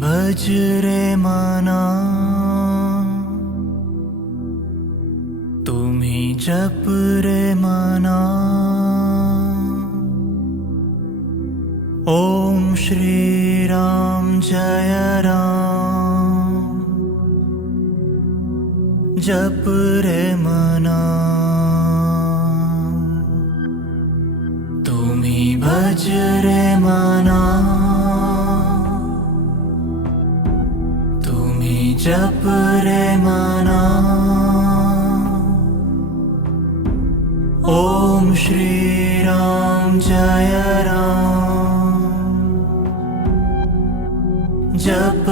भज रे मना, तुम्ही जप रे मना। ओम श्री राम जय राम, जप रे मना। तुम्ही भज रे मना, तुम्ही जप रे मना। ओम श्री राम जय राम, जप